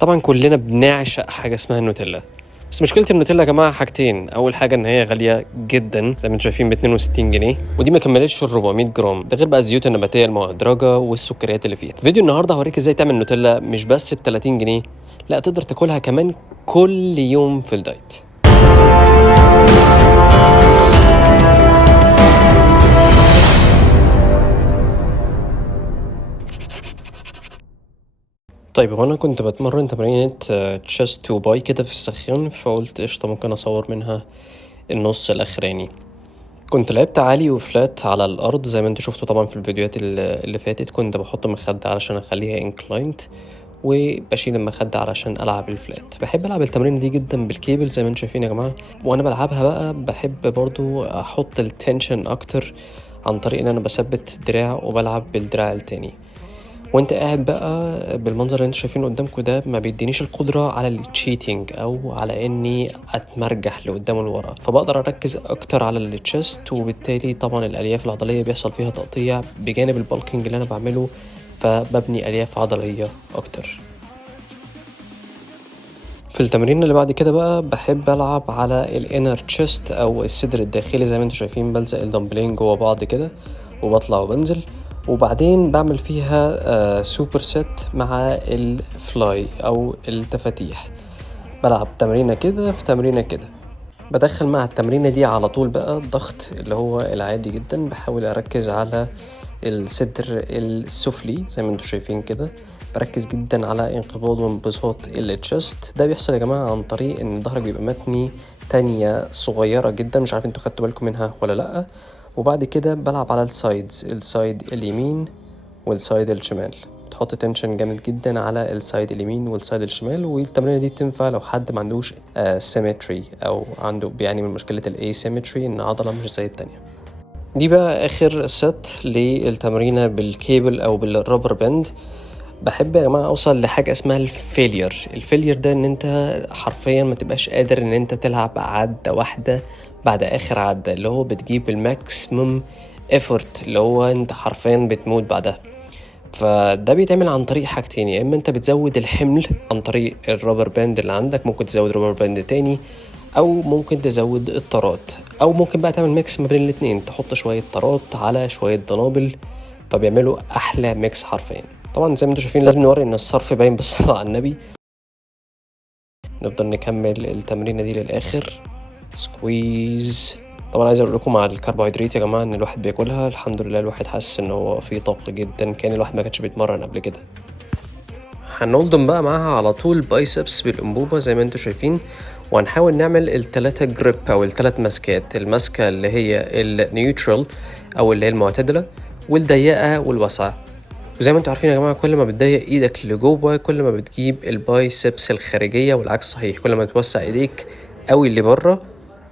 طبعًا كلّنا بنعشق حاجة اسمها النوتيلا، بس مشكلة النوتيلا يا جماعة حاجتين، أول حاجة إن هي غالية جدًا زي ما أنتم شايفين ب62 جنيه ودي ما كمّلتش ال400 جرام، ده غير بقى الزيوت النباتية المهدرجة والسكريات اللي فيها. في فيديو النهارده هاوريك إزاي تعمل نوتيلا مش بس ب30 جنيه، لأ تقدر تاكلها كمان كل يوم في الدايت. طيب هو أنا كنت باتمرّن تمرينة chest to bar كده في السخان، فقُلت قشطة ممكن أصوّر منها النُص الأخراني. كنت لعبت عالي وفلات على الأرض زي ما انتوا شفتوا طبعا في الفيديوهات اللي فاتت. كنت بحط مخدة علشان أخليها inclined وبشيل المخدة علشان ألعب الفلات. بحب ألعب التمرين دي جدا بالكيبل زي ما انتوا شايفين يا جماعة، وأنا بلعبها بقى بحب برضو أحط التنشن أكتر عن طريق إن أنا بثبت دراع وبلعب بالدراع التاني. وانت قاعد بقى بالمنظر اللي انتوا شايفينه قدامكم ده ما بيدينيش القدرة على التشيتنج او على اني اتمرجح لقدام ولورا، فبقدر اركز اكتر على التشست، وبالتالي طبعا الالياف العضلية بيحصل فيها تقطيع بجانب البالكينج اللي انا بعمله، فببني الياف عضلية اكتر. في التمرين اللي بعد كده بقى بحب العب على الانر تشست او الصدر الداخلي زي ما انتوا شايفين، بلزق الدمبلين جوه بعض كده وبطلع وبنزل، وبعدين بعمل فيها سوبر ست مع الفلاي او التفاتيح. بلعب تمرينة كده في تمرينة كده، بدخل مع التمرينة دي على طول بقى الضغط اللي هو العادي جدا. بحاول اركز على الصدر السفلي زي ما انتوا شايفين كده، بركز جدا على انقباض وانبساط التشست. ده بيحصل يا جماعة عن طريق ان ظهرك بيبقى متني تانية صغيرة جدا، مش عارف انتوا خدتوا بالكم منها ولا لأ. وبعد كده بلعب على السايدز، السايد اليمين والسايد الشمال. بتحط تنشن جامد جدا على السايد اليمين والسايد الشمال، والتمرينة دي بتنفع لو حد ما عندوش سيمتري او عنده بيعاني من مشكلة الاسيمتري ان عضلة مش زي التانية. دي بقى اخر ست للتمرينة بالكيبل او بالرابر باند. بحب يا جماعة اوصل لحاجة اسمها الفيلير ده ان انت حرفيا ما تبقاش قادر ان انت تلعب عدة واحدة بعد اخر عدة، اللي هو بتجيب الماكسيمم effort اللي هو انت حرفيا بتموت بعدها. فده بيتعمل عن طريق حاجتين، يا اما انت بتزود الحمل عن طريق الرابر باند اللي عندك، ممكن تزود رابر باند تاني، او ممكن تزود الطارات، او ممكن بقى تعمل ميكس ما بين الاتنين، تحط شوية طارات على شوية دنابل، فبيعملوا احلى ميكس حرفيا. طبعا زي ما انتم شايفين لازم نوري ان الصرف باين بالصلاة على النبي. نفضل نكمل التمرينة دي للاخر، سكويز. طبعا عايز اقول لكم على الكربوهيدرات يا جماعه ان الواحد بياكلها الحمد لله الواحد حاسس ان هو فيه طاقه جدا، كان الواحد ما كانش بيتمرن قبل كده. هنلضم بقى معاها على طول بايسبس بالانبوبه زي ما انتم شايفين، وهنحاول نعمل التلاتة جريب او التلات مسكات، المسكه اللي هي النيوترال او اللي هي المعتدله، والضيقه والواسعه. وزي ما انتم عارفين يا جماعه كل ما بتضيق ايدك لجوه كل ما بتجيب البايسبس الخارجيه، والعكس صحيح، كل ما توسع ايديك قوي اللي بره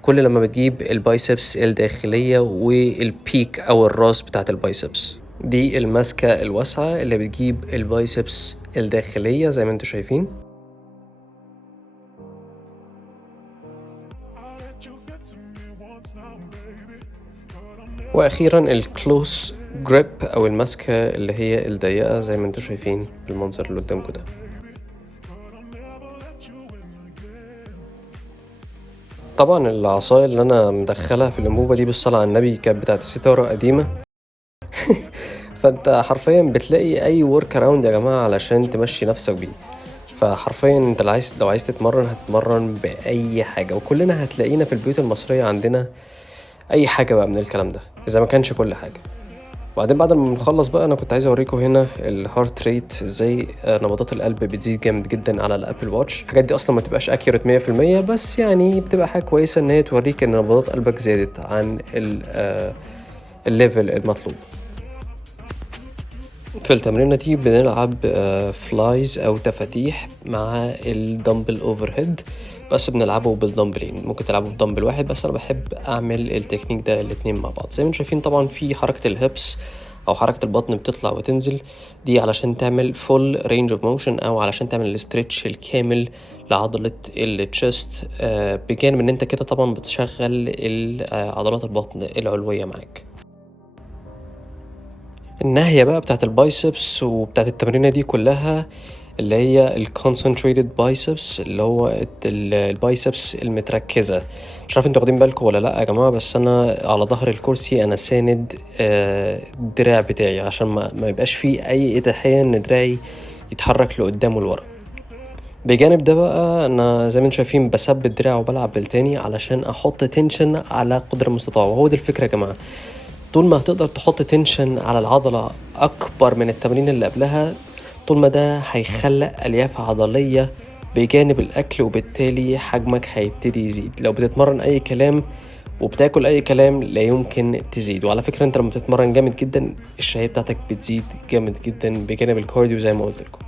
كل لما بتجيب البايسبس الداخليه والبيك او الراس بتاعت البايسبس. دي الماسكه الواسعه اللي بتجيب البايسبس الداخليه زي ما انتم شايفين. واخيرا الكلوس جريب او الماسكه اللي هي الضيقه زي ما انتم شايفين بالمنظر اللي قدامكم ده. طبعا العصاية اللي انا مدخلها في الانبوبة دي بالصلاة على النبي كانت بتاعت ستارة قديمة. فانت حرفيا بتلاقي اي ورك اراوند يا جماعة علشان تمشي نفسك بيه. فحرفيا انت لو عايز تتمرن هتتمرن باي حاجة، وكلنا هتلاقينا في البيوت المصرية عندنا اي حاجة بقى من الكلام ده اذا ما كانش كل حاجة. وبعدين بعد ما نخلص بقى انا كنت عايز اوريكم هنا الهارت ريت ازاي نبضات القلب بتزيد جامد جدا على الابل واتش. الحاجات دي اصلا ما تبقاش اكيوريت 100%، بس يعني بتبقى حاجه كويسه ان هي توريك ان نبضات قلبك زادت عن الليفل المطلوب. في التمرينة دي بنلعب فلايز او تفاتيح مع الدمبل اوفر هيد، بس بنلعبه بالدمبلين، ممكن تلعبه بدمبل واحد، بس انا بحب اعمل التكنيك ده الاتنين مع بعض. زي ما انتم شايفين طبعا في حركة الهبس او حركة البطن بتطلع وتنزل، دي علشان تعمل فول رينج اوف موشن او علشان تعمل الاسترتش الكامل لعضلة التشست، بجانب ان انت كده طبعا بتشغل عضلات البطن العلوية معاك. الناهية بقى بتاعت البايسبس وبتاعت التمرينة دي كلها اللي هي الكونسنتريتد بايسبس، اللي هو البايسبس المتركزة. مش عارف انتوا واخدين بالكم ولا لا يا جماعة، بس انا على ظهر الكرسي انا ساند الدراع بتاعي عشان ما يبقاش فيه اي اتاحية ان دراعي يتحرك لقدام ولورا. بجانب ده بقى انا زي ما انتم شايفين بثبت دراع وبلعب بالتاني علشان احط تنشن على قدر المستطاع. وهو دي الفكرة يا جماعة، طول ما هتقدر تحط تنشن على العضلة اكبر من التمرين اللي قبلها، طول ما ده هيخلق الياف عضلية بجانب الاكل، وبالتالي حجمك هيبتدي يزيد. لو بتتمرن اي كلام وبتاكل اي كلام لا يمكن تزيد. وعلى فكرة انت لما بتتمرن جامد جدا الشهية بتاعتك بتزيد جامد جدا بجانب الكارديو زي ما قلت لكم.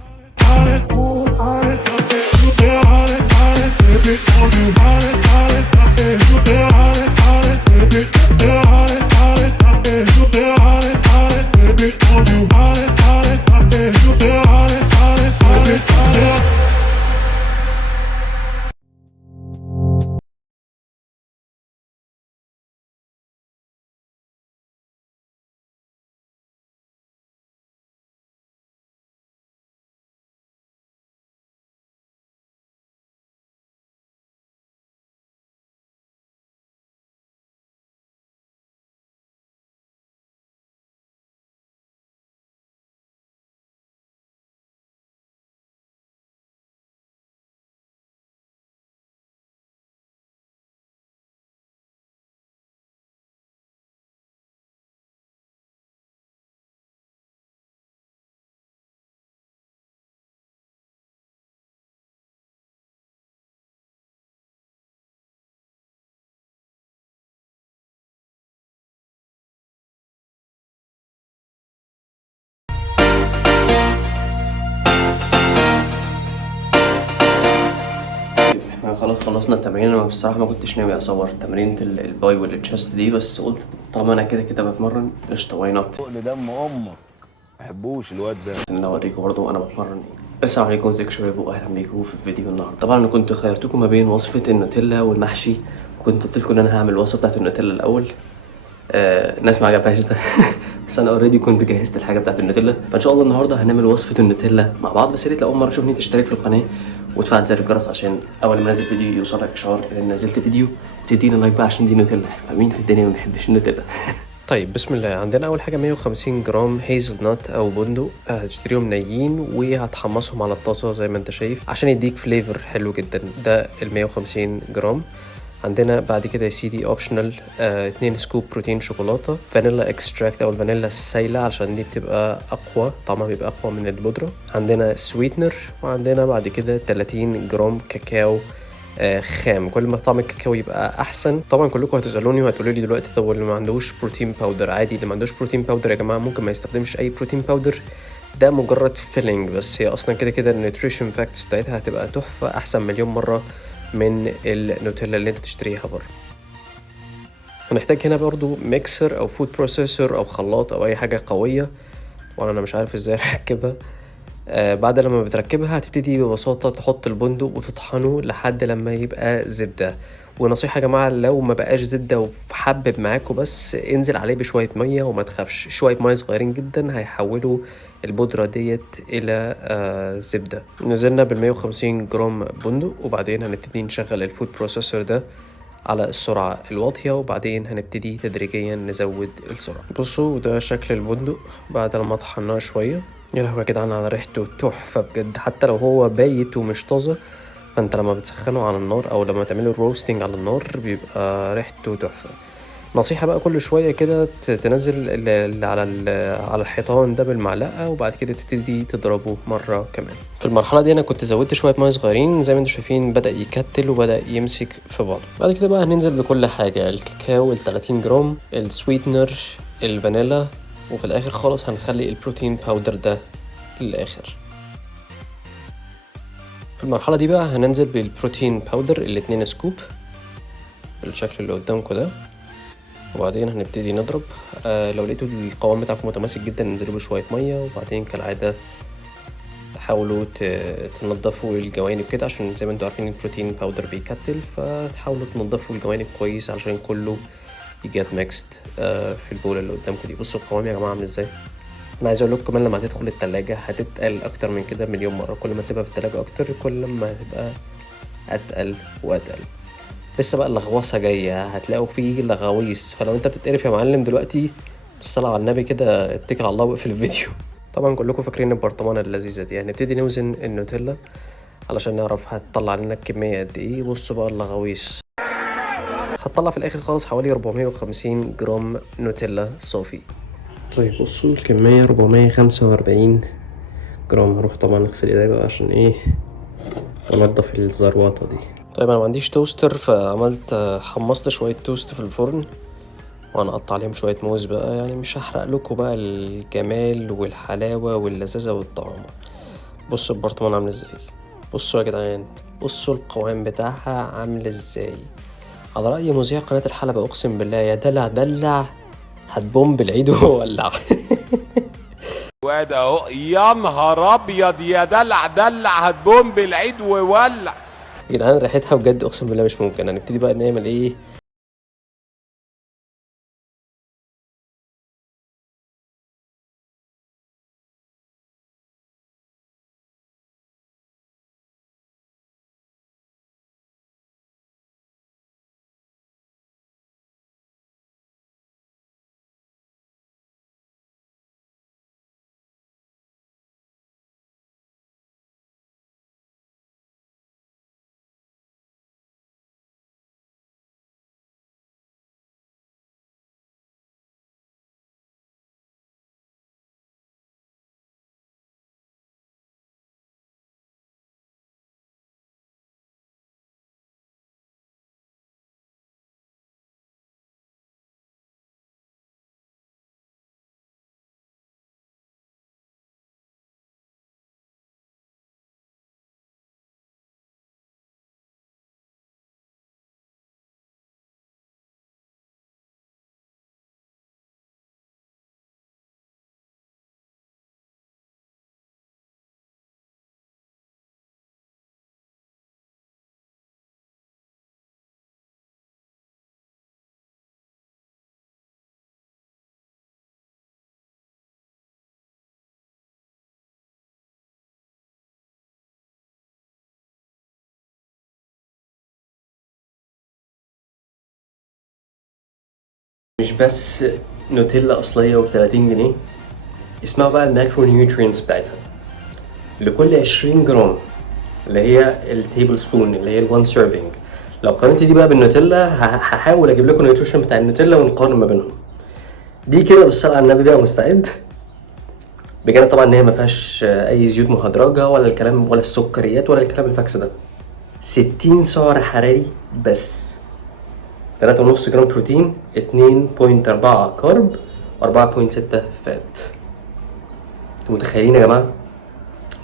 احنا خلاص خلصنا التمرين. انا بصراحه ما كنتش ناوي اصور تمرينة الباي والتشست دي، بس قلت طالما انا كده كده بتمرن قشطه واي نوت. تقل دم امك ما بحبوش الواد ده. ان اوريكم برضو انا بتمرن ايه. السلام عليكم، ازيكم يا شباب واهلا بيكم في الفيديو النهارده. طبعا انا كنت خيرتكم ما بين وصفه النوتيلا والمحشي، وكنت قلت لكم ان انا هعمل الوصفه بتاعت النوتيلا الاول. الناس ما عجبهاش ده بس انا اوريدي كنت جهزت الحاجه بتاعت النوتيلا، فان شاء الله النهارده هنعمل وصفه النوتيلا مع بعض. بس يا ريت لو اول مره تشوفني تشترك في القناه وتفعل زر الجرس عشان اول ما انزل فيديو يوصلك اشعار ان نزلت فيديو، وتدينا لايك بقى عشان دي نوتيلا. فمين في الدنيا ما بيحبش النوتيلا طيب بسم الله. عندنا اول حاجه 150 جرام هيزل نات او بندق، هتشتريهم نيين وهتحمصهم على الطاسه زي ما انت شايف عشان يديك فليفر حلو جدا. ده ال 150 جرام. عندنا بعد كده يا سيدي اوبشنال 2 سكوب بروتين شوكولاته، فانيلا اكستراكت او الفانيلا السايله عشان دي بتبقى اقوى، طعمها بيبقى اقوى من البودره. عندنا سويتنر، وعندنا بعد كده 30 جرام كاكاو خام. كل ما طعم الكاكاو يبقى احسن. طبعا كلكم هتسالوني وهتقولوا لي دلوقتي طب اللي ما عندوش بروتين باودر عادي؟ اللي ما عندوش بروتين باودر يا جماعه ممكن ما يستخدمش اي بروتين باودر، ده مجرد فيلينج بس. هي اصلا كده كده النيوتريشن فاكتس بتاعتها هتبقى تحفه احسن مليون مره من النوتيلا اللي انت تشتريها بره. هنحتاج هنا برضو ميكسر او فود بروسيسور او خلاط او اي حاجه قويه، وانا مش عارف ازاي اركبها. بعد لما بتركبها هتبتدي ببساطه تحط البندق وتطحنه لحد لما يبقى زبده. ونصيحه يا جماعه، لو ما بقاش زبده وحبب معاكم بس انزل عليه بشويه ميه وما تخافش، شويه ميه صغيرين جدا هيحولوا البودره ديت الى زبده. نزلنا بال 150 جرام بندق، وبعدين هنبتدي نشغل الفود بروسيسور ده على السرعة الواطية، وبعدين هنبتدي تدريجيا نزود السرعة. بصوا ده شكل البندق بعد لما طحناه شوية. يا لهوي يا جدعان على ريحته تحفة بجد، حتى لو هو بايت ومش طازة فانت لما بتسخنه على النار او لما تعمله روستنج على النار بيبقى ريحته تحفة. نصيحة بقى كل شوية كده تنزل على الحيطان ده بالمعلقة، وبعد كده تبتدي تضربه مرة كمان. في المرحلة دي أنا كنت زودت شوية مية صغيرين زي ما انتم شايفين، بدأ يكتل وبدأ يمسك في بعض. بعد كده بقى هننزل بكل حاجة، الكاكاو 30 جرام، السويتنر، الفانيلا، وفي الآخر خالص هنخلي البروتين باودر ده للآخر. في المرحلة دي بقى هننزل بالبروتين باودر 2 سكوب بالشكل اللي قدامكم ده، وبعدين هنبتدي نضرب. لو لقيتوا القوام بتاعكم متماسك جدا انزلوا بشويه ميه، وبعدين كالعاده حاولوا تنضفوا الجوانب كده عشان زي ما انتوا عارفين البروتين باودر بيكتل، فتحاولوا تنضفوا الجوانب كويس علشان كله يجات ميكست في البول اللي قدامكم دي. بصوا القوام يا جماعه عامل ازاي، انا عايز اقول لكم كمان لما هتدخل التلاجة هتتقل اكتر من كده مليون مرة. كل ما تسيبها في التلاجة اكتر كل ما هتبقى اتقل واتقل. لسه بقى اللغوصة جاية، هتلاقوا فيه لغاويس. فلو انت بتتقرف يا معلم دلوقتي بالصلاة على النبي كده اتكل على الله واقفل الفيديو. طبعا كلكم فاكرين البرطمانة اللذيذة دي. هنبتدي نوزن النوتيلا علشان نعرف هتطلع لنا الكمية قد ايه. بصوا بقى اللغاويس، هتطلع في الاخر خالص حوالي 450 جرام نوتيلا صافي. طيب بصوا الكمية 445 جرام. هروح طبعا اغسل ايدي بقى عشان ايه انضف الزروطة دي. طيب انا ما عنديش توستر فعملت حمصت شوية توست في الفرن وانا اقطع عليهم شوية موز بقى. يعني مش هحرق لكم بقى الجمال والحلاوة واللذاذة والطعم. بصوا البرطمان عامل ازاي، بصوا يا جدعان، بصوا القوام بتاعها عامل ازاي. على رأي مذيع قناة الحلبة اقسم بالله يا دلع دلع هتبوم بالعيد وولع. واد اهو، يا نهار ابيض يا دلع دلع هتبوم بالعيد وولع. يا جدعان ريحتها بجد اقسم بالله مش ممكن. هنبتدي بقى نعمل ايه. مش بس نوتيلا اصلية ب30 جنيه، اسمها بقى الماكرو نيوترينز بتاعتها. لكل 20 جرام اللي هي التيبل سبون اللي هي الوان سيرفينج، لو قارنت دي بقى بالنوتيلا هحاول اجيب لكم النيوتريشن بتاع النوتيلا ونقارن ما بينهم. دي كده بالصلاه على النبي بقى مستعد. بجانب طبعا ان هي ما فيهاش اي زيوت مهدرجه ولا الكلام ولا السكريات ولا الكلام الفاكس ده. 60 سعر حراري بس، 3.5 جرام بروتين، 2.4 كارب، 4.6 فات. انتوا متخيلين يا جماعه؟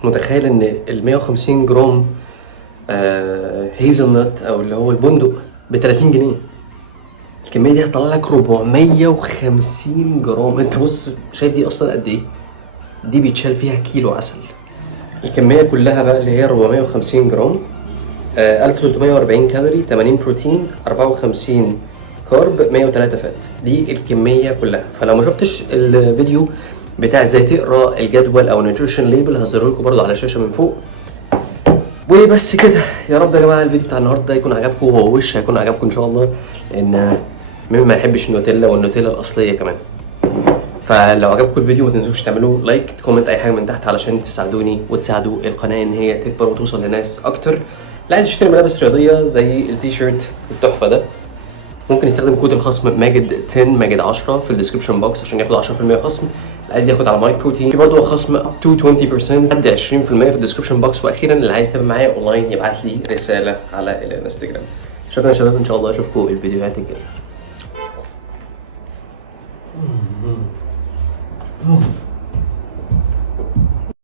متخيل ان ال 150 جرام هيزل نت او اللي هو البندق ب30 جنيه؟ الكميه دي هتطلع لك 450 جرام. انت بص شايف دي اصلا قد ايه؟ دي بيتشال فيها كيلو عسل. الكميه كلها بقى اللي هي 450 جرام، 1340 كالوري، 80 بروتين، 54 كارب، 103 فات. دي الكميه كلها. فلو ما شفتش الفيديو بتاع ازاي تقرا الجدول او النيوتريشن ليبل هظهره لكم برضو على الشاشه من فوق. وبس كده يا رب يا جماعه الفيديو بتاع النهارده يكون عجبكم، وهو وش هيكون عجبكم ان شاء الله، لان مين ما يحبش النوتيلا والنوتيلا الاصليه كمان. فلو عجبكم الفيديو ما تنسوش تعملوا لايك، تكومنت اي حاجه من تحت علشان تساعدوني وتساعدوا القناه ان هي تكبر وتوصل لناس اكتر. اللي عايز يشتري ملابس رياضيه زي التيشيرت التحفه ده ممكن يستخدم كود الخصم ماجد 10 ماجد 10 في الديسكربشن بوكس عشان ياخد 10% خصم. اللي عايز ياخد على ماي بروتين في برضه خصم up to 20% لحد 20% في الديسكربشن بوكس. واخيرا اللي عايز يتابع معايا اونلاين يبعت لي رساله على الانستجرام. شكرا يا شباب، ان شاء الله اشوفكم الفيديوهات الجايه.